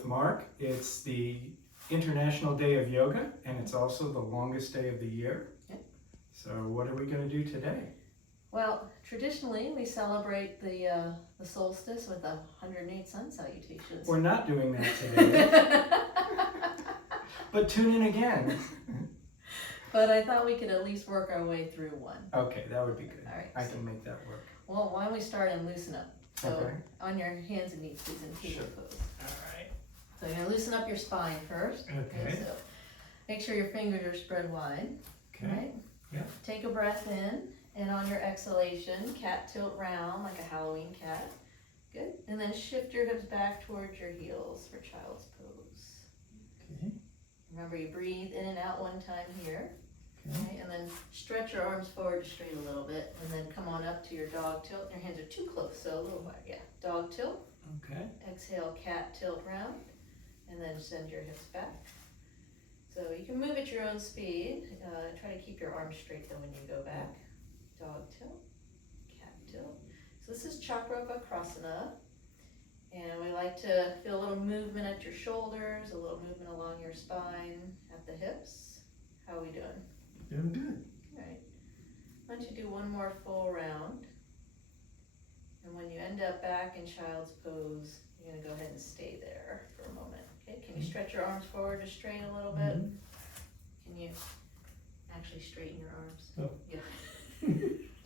with Mark. It's the International Day of Yoga, and it's also the longest day of the year. Yep. So what are we going to do today? Well, traditionally we celebrate the solstice with 108 Sun Salutations. We're not doing that today, but tune in again. But I thought we could at least work our way through one. Okay, that would be good. All right. I can make that work. Well, why don't we start and loosen up? So Okay. on your hands and knees, please, in table Sure. pose. All right. So you're gonna loosen up your spine first. Okay. So make sure your fingers are spread wide. Okay. Right? Yeah. Take a breath in, and on your exhalation, cat tilt round like a Halloween cat. Good. And then shift your hips back towards your heels for child's pose. Okay. Remember, you breathe in and out one time here. Okay. Okay, and then stretch your arms forward straight a little bit, and then come on up to your dog tilt. Your hands are too close, so a little wider. Yeah, dog tilt. Okay. Exhale, cat tilt round, and then send your hips back. So you can move at your own speed. Try to keep your arms straight though when you go back. Dog tilt, cat tilt. So this is Chakrakrasana, and we like to feel a little movement at your shoulders, a little movement along your spine, at the hips. How are we doing? Doing good. All right. Why don't you do one more full round? And when you end up back in child's pose, you're going to go ahead and stay there for a moment. Okay, can you stretch your arms forward to straighten a little bit? Mhm. Can you actually straighten your arms? Oh. Yeah.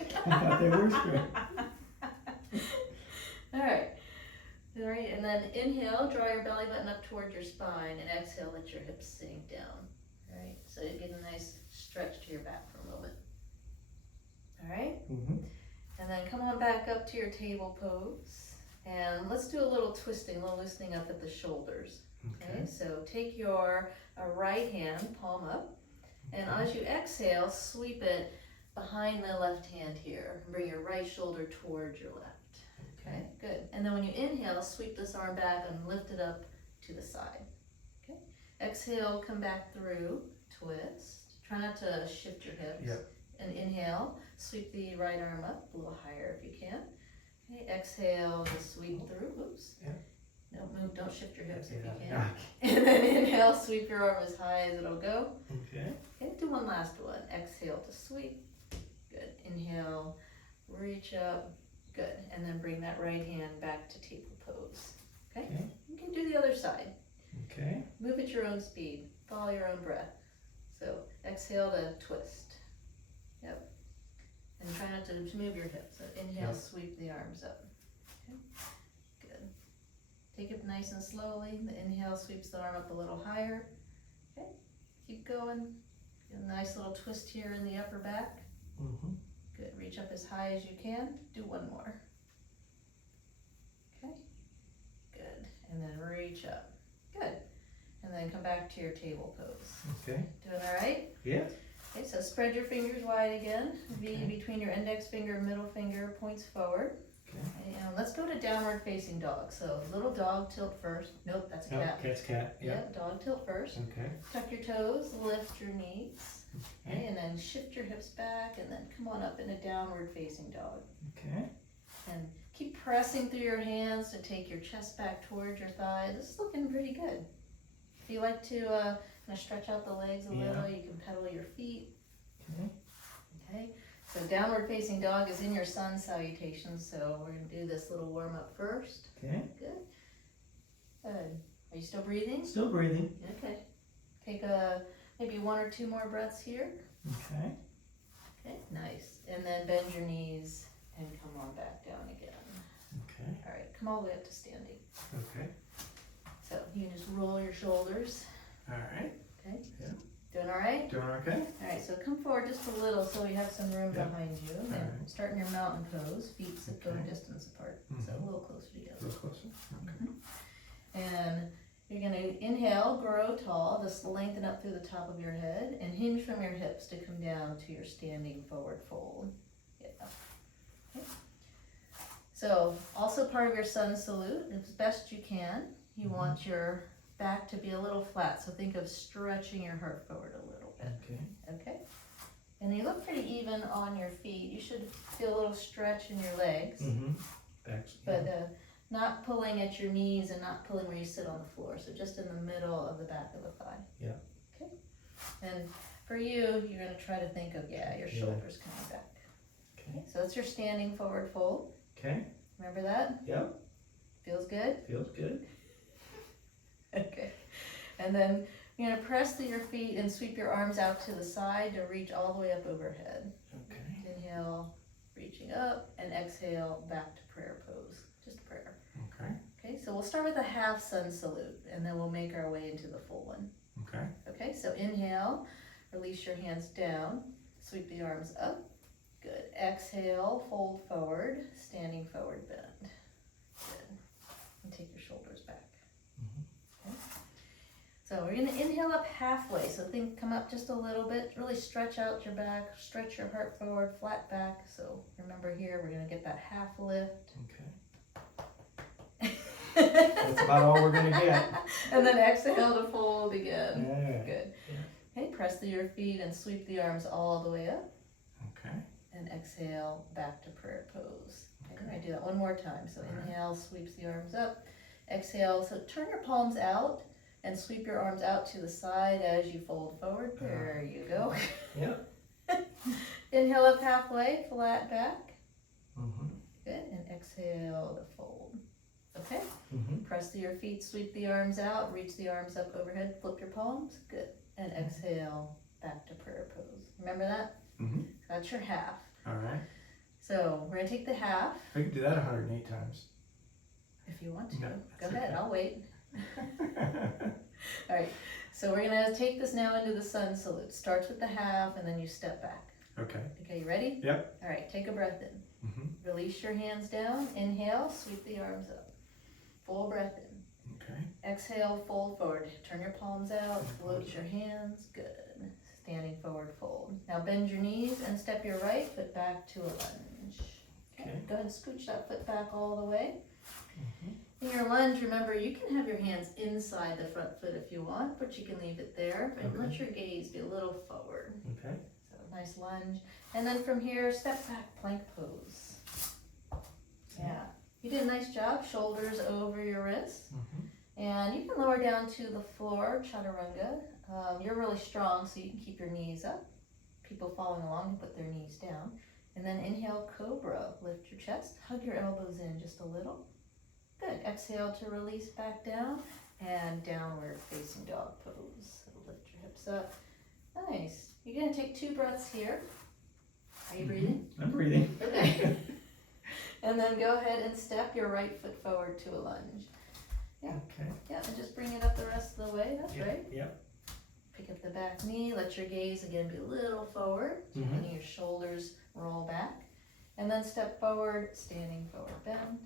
I thought they were straight. All right. All right, and then inhale, draw your belly button up toward your spine, and exhale, let your hips sink down. All right, so you get a nice stretch to your back for a moment. All right, Mm-hmm. and then come on back up to your table pose, and let's do a little twisting, a little loosening up at the shoulders. Okay, so take your right hand, palm up, and as you exhale, sweep it behind the left hand here. Bring your right shoulder towards your left. Okay, good. And then when you inhale, sweep this arm back and lift it up to the side. Okay, exhale, come back through, twist. Try not to shift your hips. Yep. And inhale, sweep the right arm up a little higher if you can. Okay, exhale, just sweep through. Oops. Yep. Don't move, don't shift your hips if you Yeah. can. And then inhale, sweep your arm as high as it'll go. Okay. Okay, do one last one. Exhale to sweep. Good. Inhale, reach up. Good. And then bring that right hand back to table pose. Okay? Okay. You can do the other side. Okay. Move at your own speed. Follow your own breath. So exhale to twist. Yep. And try not to move your hips. So inhale, Yep. sweep the arms up. Okay. Good. Take it nice and slowly. The inhale sweeps the arm up a little higher. Okay. Keep going. Get a nice little twist here in the upper back. Mm-hmm. Good. Reach up as high as you can. Do one more. Okay. Good. And then reach up. Good. And then come back to your table pose. Okay. Doing all right? Yeah. Okay, so spread your fingers wide again. V Okay. between your index finger and middle finger points forward. Okay. And let's go to downward facing dog. So little dog tilt first. Nope, that's a Oh, cat. cat's cat. Yeah. Yep, dog tilt first. Okay. Tuck your toes, lift your knees. Okay, Okay. and then shift your hips back and then come on up in a downward facing dog. Okay. And keep pressing through your hands to take your chest back towards your thighs. This is looking pretty good. If you like to kind of stretch out the legs a Yeah. little, you can pedal your feet. Okay. Okay, so downward facing dog is in your Sun Salutations, so we're going to do this little warm up first. Okay. Good. Good. Are you still breathing? Still breathing. Okay. Take maybe one or two more breaths here. Okay. Okay, nice. And then bend your knees and come on back down again. Okay. All right, come all the way up to standing. Okay. So you can just roll your shoulders. All right. Okay. Yeah. Doing all right? Doing okay? All right, so come forward just a little so we have some room Yeah. behind you. And right. start in your mountain pose, feet go a Okay. distance apart, so a Mhm. little closer A together. little closer. Okay. And you're gonna inhale, grow tall, just lengthen up through the top of your head and hinge from your hips to come down to your standing forward fold. Yeah. Okay. So also part of your sun salute, as best you can, you want your back to be a little flat. So think of stretching your heart forward a little bit. Okay. Okay? And you look pretty even on your feet. You should feel a little stretch in your legs. Mm-hmm. Back. But not pulling at your knees and not pulling where you sit on the floor. So just in the middle of the back of the thigh. Yeah. Okay. And for you, you're gonna try to think of, your shoulders coming back. Okay. So that's your standing forward fold. Okay. Remember that? Yep. Feels good? Feels good. Okay. And then you're gonna press through your feet and sweep your arms out to the side to reach all the way up overhead. Okay. Inhale, reaching up, and exhale, back to prayer pose. Just prayer. Okay. Okay, so we'll start with a half sun salute, and then we'll make our way into the full one. Okay. Okay, so inhale, release your hands down, sweep the arms up. Good. Exhale, fold forward, standing forward bend. Good. And take your shoulders back. Okay. So we're going to inhale up halfway. So come up just a little bit. Really stretch out your back, stretch your heart forward, flat back. So remember here, we're going to get that half lift. Okay. That's about all we're gonna get. And then exhale to fold again. Yeah. Good. Yeah. Okay, press through your feet and sweep the arms all the way up. Okay. And exhale, back to prayer pose. Okay, Okay. I do that one more time. So All right. inhale, sweeps the arms up. Exhale, so turn your palms out and sweep your arms out to the side as you fold forward. There you go. Yep. Inhale up halfway, flat back. Mm-hmm. Good, and exhale to fold. Okay, Mm-hmm. press through your feet, sweep the arms out, reach the arms up overhead, flip your palms. Good, and exhale, back to prayer pose. Remember that? Mm-hmm. That's your half. All right. So we're gonna take the half. I could do that 108 times. If you want to, No, go that's ahead, okay. I'll wait. All right, so we're gonna take this now into the sun salute. Starts with the half and then you step back. Okay. Okay, you ready? Yep. All right, take a breath in. Mm-hmm. Release your hands down, inhale, sweep the arms up. Full breath in. Okay. Exhale, fold forward. Turn your palms out, float your hands, good. Standing forward fold. Now bend your knees and step your right foot back to a lunge. Okay, Okay. go ahead and scooch that foot back all the way. Mm-hmm. In your lunge, remember you can have your hands inside the front foot if you want, but you can leave it there and let your gaze be a little forward. Okay. So nice lunge. And then from here, step back, plank pose. Yeah, you did a nice job. Shoulders over your wrists. Mm-hmm. And you can lower down to the floor, chaturanga. You're really strong, so you can keep your knees up. People following along can put their knees down. And then inhale, cobra. Lift your chest, hug your elbows in just a little. Good. Exhale to release back down and downward facing dog pose. So lift your hips up. Nice. You're going to take 2 breaths here. Are you breathing? I'm breathing. Okay. And then go ahead and step your right foot forward to a lunge. Yeah. Okay. Yeah, and just bring it up the rest of the way. That's right. Yep. Pick up the back knee. Let your gaze again be a little forward. Mm-hmm. Letting your shoulders roll back. And then step forward, standing forward bend.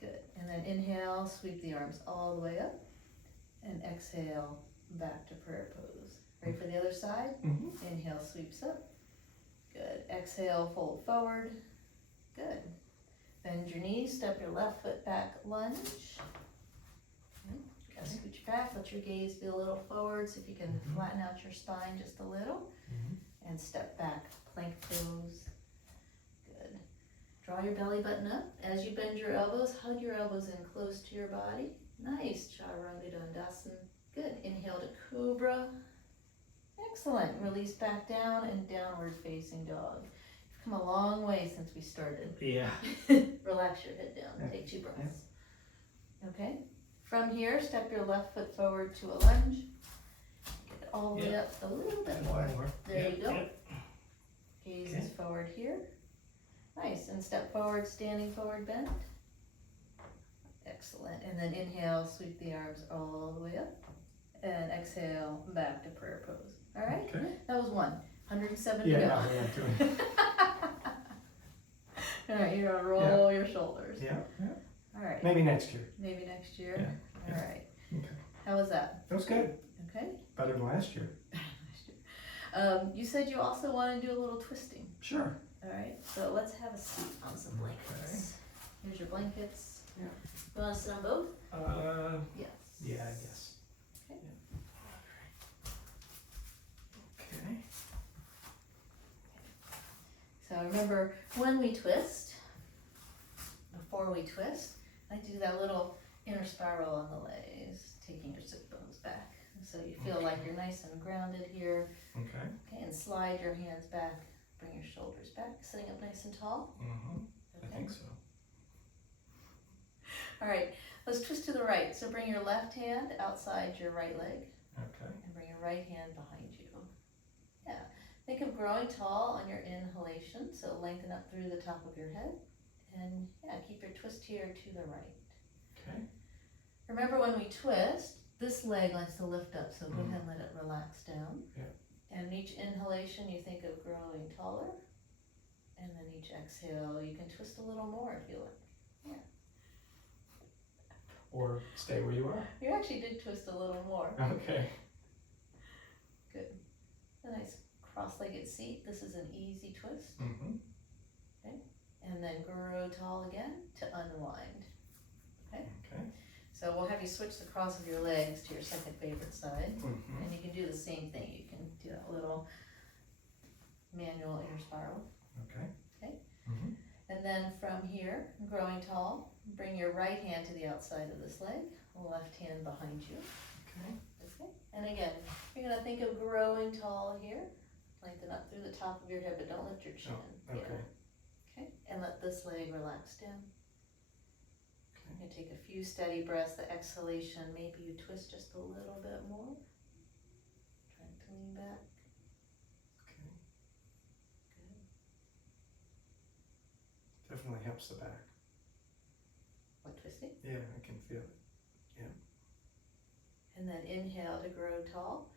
Good. And then inhale, sweep the arms all the way up. And exhale, back to prayer pose. Ready for the other side? Mm-hmm. Inhale, sweeps up. Good. Exhale, fold forward. Good. Bend your knees, step your left foot back, lunge. Okay. Scooch back, let your gaze be a little forward so if you can Mhm. flatten out your spine just a little. Mhm. And step back, plank pose. Good. Draw your belly button up. As you bend your elbows, hug your elbows in close to your body. Nice, chaturanga dandasana. Good. Inhale to cobra. Excellent. Release back down and downward facing dog. You've come a long way since we started. Yeah. Relax your head down. Yeah. Take 2 breaths. Okay. From here, step your left foot forward to a lunge. Get it all the way up a little bit more. There you go. Yep. Gaze Okay. is forward here. Nice. And step forward, standing forward bend. Excellent. And then inhale, sweep the arms all the way up. And exhale, back to prayer pose. All right? Okay. That was 107 Yeah, to no, go. we're not doing it. All right, you're gonna roll your shoulders. Yeah, yeah. All right, Maybe next year. maybe next year. Yeah, All right. Okay. How was that? That was good. Okay. Better than last year. You said you also want to do a little twisting. Sure. All right, so let's have a seat on some blankets. Here's your blankets. Yeah. You want to sit on both? Yes. Yeah, I guess. Okay. Okay. So remember, when we twist, before we twist, I do that little inner spiral on the legs, taking your sit bones back. So you feel like you're nice and grounded here. Okay. Okay, and slide your hands back, bring your shoulders back, sitting up nice and tall. I think so. All right, let's twist to the right. So bring your left hand outside your right leg. Okay. And bring your right hand behind you. Yeah, think of growing tall on your inhalation. So lengthen up through the top of your head. And yeah, keep your twist here to the right. Okay. Remember when we twist, this leg likes to lift up, so go ahead and let it relax down. Yeah. And each inhalation, you think of growing taller. And then each exhale, you can twist a little more if you like. Yeah. Or stay where you are. You actually did twist a little more. Okay. Good. A nice cross-legged seat. This is an easy twist. Okay. And then grow tall again to unwind. Okay. Okay. So we'll have you switch the cross of your legs to your second favorite side. And you can do the same thing. You can do that little manual inner spiral. Okay. Okay. And then from here, growing tall, bring your right hand to the outside of this leg, left hand behind you. Okay. Okay. And again, you're going to think of growing tall here. Lengthen up through the top of your head, but don't lift your chin. Oh, okay. Yeah. Okay. And let this leg relax down. Okay. You take a few steady breaths. The exhalation, maybe you twist just a little bit more. Trying to lean back. Okay. Good. Definitely helps the back. What, twisting? Yeah, I can feel it. And then inhale to grow tall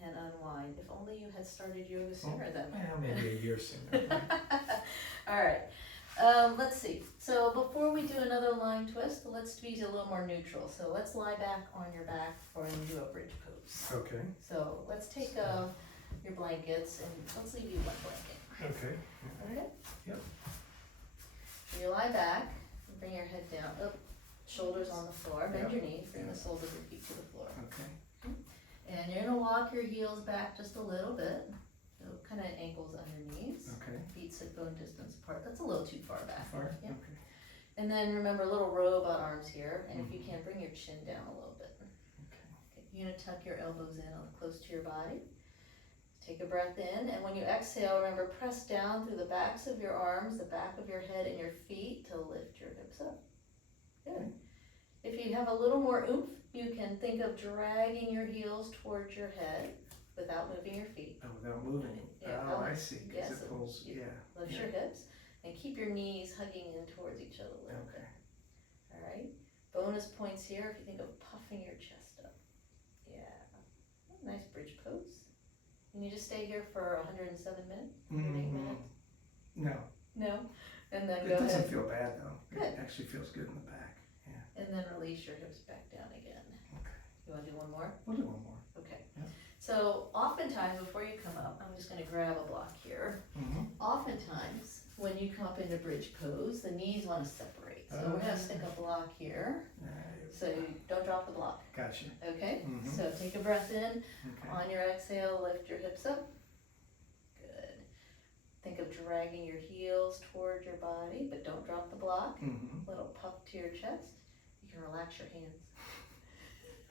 and unwind. If only you had started yoga sooner then. Well, maybe a year sooner. All right. Let's see. So before we do another line twist, let's be a little more neutral. So let's lie back on your back for and do a bridge pose. Okay. So let's take your blankets and let's leave you one blanket. Okay. Okay? Yep. So you lie back, bring your head down, up, shoulders on the floor, bend your knees, bring the soles of your feet to the floor. Okay. And you're gonna walk your heels back just a little bit. So kind of ankles under knees. Okay. Feet sit bone distance apart. That's a little too far back. Far? Yep. Okay. And then remember a little robot arms here. And if you can, bring your chin down a little bit. Okay. You're gonna tuck your elbows in close to your body. Take a breath in, and when you exhale, remember press down through the backs of your arms, the back of your head, and your feet to lift your hips up. Good. If you have a little more oomph, you can think of dragging your heels towards your head without moving your feet. Oh, without moving. Yeah, Oh, I see. Because yes, it pulls. Yeah. Lift your hips and keep your knees hugging in towards each other a little Okay. bit. All right. Bonus points here if you think of puffing your chest up. Yeah. Nice bridge pose. Can you just stay here for 107 minutes? 108 minutes? No. No? And then It go doesn't ahead. feel bad though. Good. It actually feels good in the back. Yeah. And then release your hips back down again. Okay. You want to do one more? We'll do one more. Okay. Yeah. So oftentimes before you come up, I'm just going to grab a block here. Oftentimes when you come up into bridge pose, the knees want to separate. So we're going to stick a block here. So you don't drop the block. Gotcha. Okay? Mhm. So take a breath in. Okay. On your exhale, lift your hips up. Good. Think of dragging your heels toward your body, but don't drop the block. Little puff to your chest. You can relax your hands.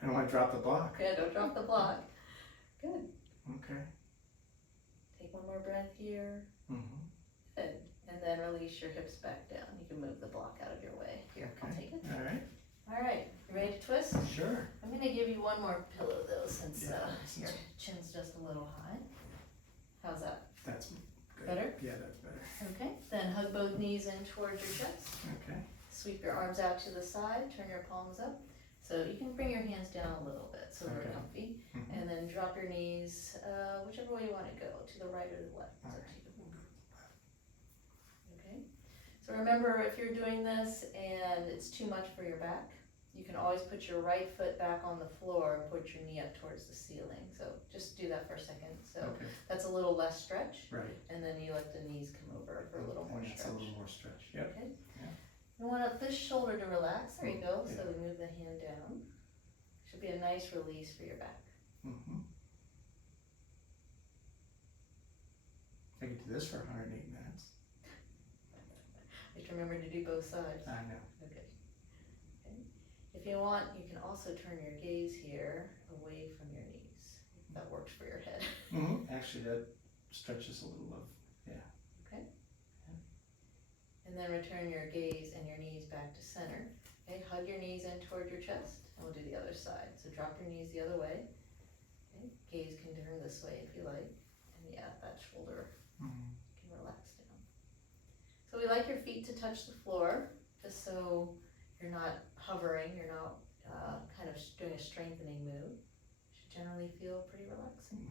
I don't want to drop the block. Yeah, don't drop the block. Good. Okay. Take one more breath here. Good. And then release your hips back down. You can move the block out of your way. Here, I'll Okay. take it. All right. All right, you ready to twist? Sure. I'm going to give you one more pillow though, since Yeah, your chin's just a little high. How's that? That's good. Better? Yeah, that's better. Okay, then hug both knees in towards your chest. Okay. Sweep your arms out to the side, turn your palms up. So you can bring your hands down a little bit so they're Okay. comfy. Mhm. And then drop your knees, whichever way you want to go, to the right or the left. It's All up right. to you. Okay. So remember, if you're doing this and it's too much for your back, you can always put your right foot back on the floor and put your knee up towards the ceiling. So just do that for a second. So Okay. that's a little less stretch. Right. And then you let the knees come over for a little more And that's stretch. a little more stretch. Yep. Okay. Yeah. You want this shoulder to relax. There you go. Yeah. So we move the hand down. Should be a nice release for your back. I could do this for 108 minutes. Just remember to do both sides. I know. Okay. If you want, you can also turn your gaze here away from your knees, if that works for your head. Actually, that stretches a little of, Okay? And then return your gaze and your knees back to center. Okay, hug your knees in toward your chest, and we'll do the other side. So drop your knees the other way. Okay, gaze can turn this way if you like. And yeah, that shoulder can relax down. So we like your feet to touch the floor, just so you're not hovering, you're not kind of doing a strengthening move. Should generally feel pretty relaxing.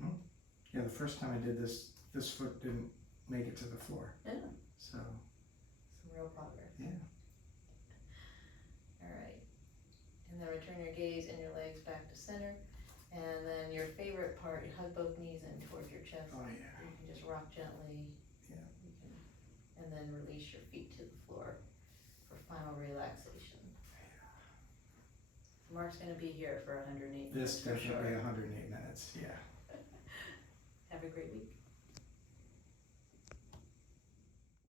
Yeah, the first time I did this, this foot didn't make it to the floor. Yeah, So, some real progress. yeah. All right. And then return your gaze and your legs back to center. And then your favorite part, you hug both knees in towards your chest. Oh, yeah. You can just rock gently. Yeah. You can, and then release your feet to the floor for final relaxation. Mark's gonna be here for 108 minutes. This for definitely sure. 108 minutes, yeah. Have a great week.